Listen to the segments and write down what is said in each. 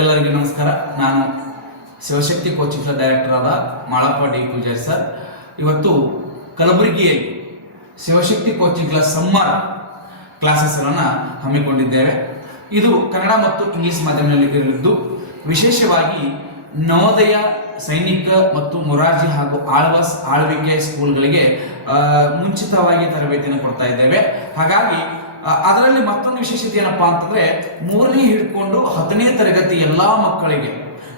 ಎಲ್ಲರಿಗೂ ನಮಸ್ಕಾರ. ನಾನು ಶಿವಶಕ್ತಿ ಕೋಚಿಂಗ್ ಡೈರೆಕ್ಟರ್ ಆದ ಮಾಳಪ್ಪ ಡಿ ಪೂಜಾರಿ ಸರ್ ಇವತ್ತು ಕಲಬುರಗಿಯಲ್ಲಿ ಶಿವಶಕ್ತಿ ಕೋಚಿಂಗ್ ಕ್ಲಾಸ್ ಸಮ್ಮರ್ ಕ್ಲಾಸಸ್ಗಳನ್ನು ಹಮ್ಮಿಕೊಂಡಿದ್ದೇವೆ. ಇದು ಕನ್ನಡ ಮತ್ತು ಇಂಗ್ಲಿಷ್ ಮಾಧ್ಯಮದಲ್ಲಿ ಇರಲಿದ್ದು ವಿಶೇಷವಾಗಿ ನವೋದಯ ಸೈನಿಕ ಮತ್ತು ಮೊರಾರ್ಜಿ ಹಾಗೂ ಆಳ್ವಾಸ್ ಆಳ್ವಿಕೆ ಸ್ಕೂಲ್ಗಳಿಗೆ ಮುಂಚಿತವಾಗಿ ತರಬೇತಿಯನ್ನು ಕೊಡ್ತಾ ಇದ್ದೇವೆ. ಹಾಗಾಗಿ ಅದರಲ್ಲಿ ಮತ್ತೊಂದು ವಿಶೇಷತೆ ಏನಪ್ಪಾ ಅಂತಂದ್ರೆ ಮೂರನೇ ಹಿಡ್ಕೊಂಡು ಹತ್ತನೇ ತರಗತಿ ಎಲ್ಲಾ ಮಕ್ಕಳಿಗೆ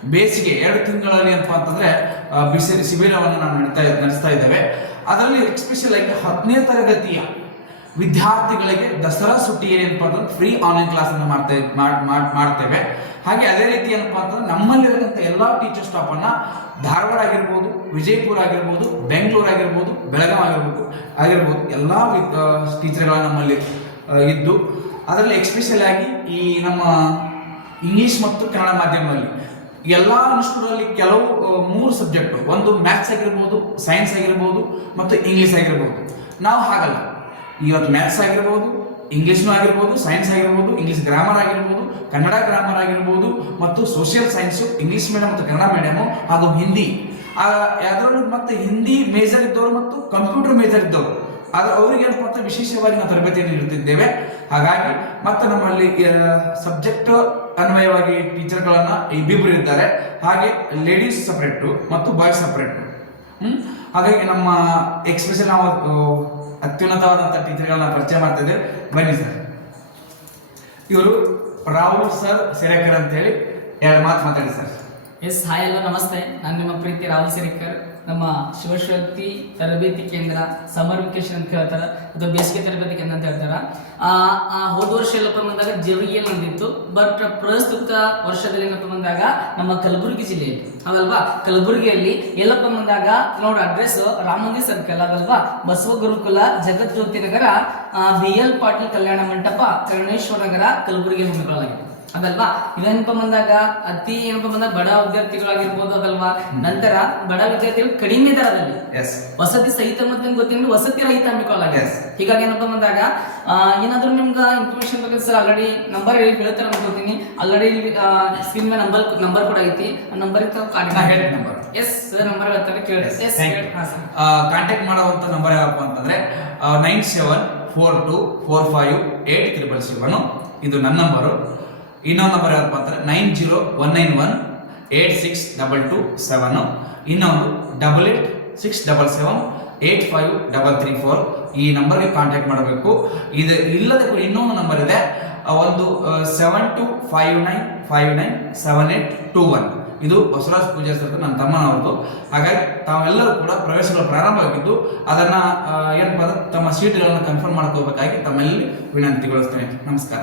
ಬೇಸಿಗೆ ಎರಡು ತಿಂಗಳಲ್ಲಿ ಏನಪ್ಪ ಅಂತಂದ್ರೆ ಬಿಸಿಲು ಬಿಸಿ ಶಿಬಿರವನ್ನು ನಾವು ನಡೀತಾ ನಡೆಸ್ತಾ ಇದ್ದೇವೆ. ಅದರಲ್ಲಿ ಎಕ್ಸ್ಪೆಷಲ್ ಆಗಿ ಹತ್ತನೇ ತರಗತಿಯ ವಿದ್ಯಾರ್ಥಿಗಳಿಗೆ ದಸರಾ ಸುಟ್ಟಿ ಏನಪ್ಪ ಅಂತಂದ್ರೆ ಫ್ರೀ ಆನ್ಲೈನ್ ಕ್ಲಾಸ್ ಅನ್ನು ಮಾಡ್ತಾ ಮಾಡ್- ಮಾಡ್- ಮಾಡ್ತೇವೆ. ಹಾಗೆ ಅದೇ ರೀತಿ ಏನಪ್ಪಾ ಅಂತಂದ್ರೆ ನಮ್ಮಲ್ಲಿರುವಂತಹ ಎಲ್ಲಾ ಟೀಚರ್ ಸ್ಟಾಫ್ ಅನ್ನ ಧಾರವಾಡ ಆಗಿರ್ಬೋದು, ವಿಜಯಪುರ ಆಗಿರ್ಬೋದು, ಬೆಂಗಳೂರು ಆಗಿರ್ಬೋದು ಬೆಳಗಾವಿ ಆಗಿರ್ಬೋದು ಆಗಿರ್ಬೋದು ಎಲ್ಲಾ ಟೀಚರ್ಗಳ ನಮ್ಮಲ್ಲಿ ಇದ್ದು. ಅದರಲ್ಲಿ ಎಕ್ಸ್ಪೆಷಲ್ ಆಗಿ ಈ ನಮ್ಮ ಇಂಗ್ಲೀಷ್ ಮತ್ತು ಕನ್ನಡ ಮಾಧ್ಯಮದಲ್ಲಿ ಎಲ್ಲ ಅನುಷ್ಠಾನದಲ್ಲಿ ಕೆಲವು ಮೂರು ಸಬ್ಜೆಕ್ಟ್ ಒಂದು ಮ್ಯಾಥ್ಸ್ ಆಗಿರ್ಬೋದು ಸೈನ್ಸ್ ಆಗಿರ್ಬೋದು ಮತ್ತು ಇಂಗ್ಲೀಷ್ ಆಗಿರ್ಬೋದು. ನಾವು ಹಾಗಲ್ಲ. ಇವತ್ತು ಮ್ಯಾಥ್ಸ್ ಆಗಿರ್ಬೋದು ಇಂಗ್ಲೀಷ್ನೂ ಆಗಿರ್ಬೋದು ಸೈನ್ಸ್ ಆಗಿರ್ಬೋದು ಇಂಗ್ಲೀಷ್ ಗ್ರಾಮರ್ ಆಗಿರ್ಬೋದು, ಕನ್ನಡ ಗ್ರಾಮರ್ ಆಗಿರ್ಬೋದು ಮತ್ತು ಸೋಷಿಯಲ್ ಸೈನ್ಸು ಇಂಗ್ಲೀಷ್ ಮೀಡಿಯಂ ಮತ್ತು ಕನ್ನಡ ಮೀಡಿಯಮು ಹಾಗೂ ಹಿಂದಿ. ಅದರಲ್ಲೂ ಮತ್ತು ಹಿಂದಿ ಮೇಜರ್ ಇದ್ದವರು ಮತ್ತು ಕಂಪ್ಯೂಟರ್ ಮೇಜರ್ ಇದ್ದವರು. ಅದು ಅವರಿಗೆ ಏನಪ್ಪ ಅಂತ ವಿಶೇಷವಾಗಿ ನಾವು ತರಬೇತಿಯನ್ನು ನೀಡುತ್ತಿದ್ದೇವೆ. ಹಾಗಾಗಿ ಮತ್ತೆ ನಮ್ಮಲ್ಲಿ ಸಬ್ಜೆಕ್ಟ್ ಅನ್ವಯವಾಗಿ ಟೀಚರ್ಗಳನ್ನ ಇಬ್ಬಿಬ್ಬರು ಇದ್ದಾರೆ. ಹಾಗೆ ಲೇಡೀಸ್ ಸಪ್ರೇಟು ಮತ್ತು ಬಾಯ್ಸ್ ಸಪ್ರೇಟು ಹ್ಮ್? ಹಾಗಾಗಿ ನಮ್ಮ ಎಕ್ಸ್ಪ್ರೆಷನ್ ನಾವು ಅತ್ಯುನ್ನತವಾದಂಥ ಟೀಚರ್ಗಳನ್ನ ಪರಿಚಯ ಮಾಡ್ತಿದ್ದೇವೆ. ಬನ್ನಿ ಸರ್ ಇವರು ರಾಹುಲ್ ಸರ್ ಸಿರೇಕರ್ ಅಂತ ಹೇಳಿ ಎರಡು ಮಾತು ಮಾತಾಡಿ ಸರ್ ಎಸ್ ಹಾಯ್ ಎಲ್ಲ ನಮಸ್ತೆ. ನಾನು ನಿಮ್ಮ ಪ್ರೀತಿ ರಾಹುಲ್ ಸಿರಿಕರ್. ನಮ್ಮ ಶಿವಶಕ್ತಿ ತರಬೇತಿ ಕೇಂದ್ರ ಸಮರ್ ವಿಕೇಶನ್ ಅಂತ ಹೇಳ್ತಾರ. ಅಥವಾ ಬೇಸಿಗೆ ತರಬೇತಿ ಕೇಂದ್ರ ಅಂತ ಹೇಳ್ತಾರ. ಆ, ಹೋದ ವರ್ಷ ಎಲ್ಲಪ್ಪ ಬಂದಾಗ ಜೇವರಿಗೆಯಲ್ಲಿ ಬಂದಿತ್ತು. ಬಟ್ ಪ್ರಸ್ತುತ ವರ್ಷದಲ್ಲಿ ಏನಪ್ಪ ಬಂದಾಗ ನಮ್ಮ ಕಲಬುರಗಿ ಜಿಲ್ಲೆಯಲ್ಲಿ ಅವಲ್ವಾ ಕಲಬುರಗಿಯಲ್ಲಿ ಎಲ್ಲಪ್ಪ ಬಂದಾಗ ನೋಡ ಅಡ್ರೆಸ್ ರಾಮ ಮಂದಿರ್ ಸರ್ಕಲ್ ಅದಲ್ವಾ? ಬಸವ ಗುರುಕುಲ ಜಗತ್ ಜ್ಯೋತಿ ನಗರ ಬಿ ಎಲ್ ಪಾಟೀಲ್ ಕಲ್ಯಾಣ ಮಂಟಪ ಕರುಣೇಶ್ವರ ನಗರ ಕಲಬುರಗಿ ಹಮ್ಮಿಕೊಳ್ಳಲಾಗಿದೆ ಅದಲ್ವಾ? ಇದೇನಪ್ಪ ಬಂದಾಗ ಅತಿ ಏನಪ್ಪ ಬಂದಾಗ ಬಡ ವಿದ್ಯಾರ್ಥಿಗಳಾಗಿರ್ಬೋದು ಅದಲ್ವಾ? ನಂತರ ಬಡ ವಿದ್ಯಾರ್ಥಿಗಳು ಕಡಿಮೆ ದರದಲ್ಲಿ. ಎಸ್ ವಸತಿ ಸಹಿತ ಮತ್ತೆ ಗೊತ್ತಿಲ್ಲ ವಸತಿ ರಹಿತ ಹಮ್ಮಿಕೊಳ್ಳಲಾಗಿದೆ. ಹೀಗಾಗಿ ಏನಪ್ಪ ಬಂದಾಗ ಏನಾದ್ರು ನಿಮ್ಗೆ ಇನ್ಫಾರ್ಮೇಶನ್ ಬಗ್ಗೆ ಸರ್ ಆಲ್ರೆಡಿ ನಂಬರ್ ಹೇಳ್ತಾರೆ ಅನ್ಕೋತೀನಿ ಆಲ್ರೆಡಿ ಸ್ಕ್ರೀನ್ ಮೇಲೆ ನಂಬರ್ ನಂಬರ್ ಕೂಡ ಐತಿ. ಆ ನಂಬರ್ ಇತ್ತು ಹೇಳಿ number. ಎಸ್ ಸರ್ ನಂಬರ್ ಹೇಳ್ತಾರೆ ಕೇಳಿ. ಕಾಂಟ್ಯಾಕ್ಟ್ ಮಾಡುವಂತ ನಂಬರ್ ಯಾವಪ್ಪ ಅಂತಂದ್ರೆ nine seven four two four five eight triple seven ಇದು ನನ್ನ ನಂಬರು ಇನ್ನೊಂದು ನಂಬರ್ ಯಾವಪ್ಪ ಅಂತಂದ್ರೆ nine zero one nine one eight six double two seven ಇನ್ನೊಂದು double eight six double seven eight five double three four ಈ ನಂಬರ್ಗೆ contact ಮಾಡಬೇಕು. ಇದು ಇಲ್ಲದೆ ಕೂಡ ಇನ್ನೊಂದು ನಂಬರ್ ಇದೆ. ಒಂದು seven two five nine five nine seven eight two one ಇದು ಬಸವರಾಜ್ ಪೂಜಾ ಸರ್ ನನ್ನ ತಮ್ಮನವ್ರದ್ದು ಹಾಗಾಗಿ ತಾವೆಲ್ಲರೂ ಕೂಡ ಪ್ರವೇಶಗಳು ಪ್ರಾರಂಭವಾಗಿದ್ದು ಅದನ್ನ ಏನಪ್ಪ ಅಂದ್ರೆ ತಮ್ಮ ಸೀಟ್ಗಳನ್ನು ಕನ್ಫರ್ಮ್ ಮಾಡ್ಕೋಬೇಕಾಗಿ ತಮ್ಮಲ್ಲಿ ವಿನಂತಿಗೊಳಿಸ್ತೇನೆ. ನಮಸ್ಕಾರ.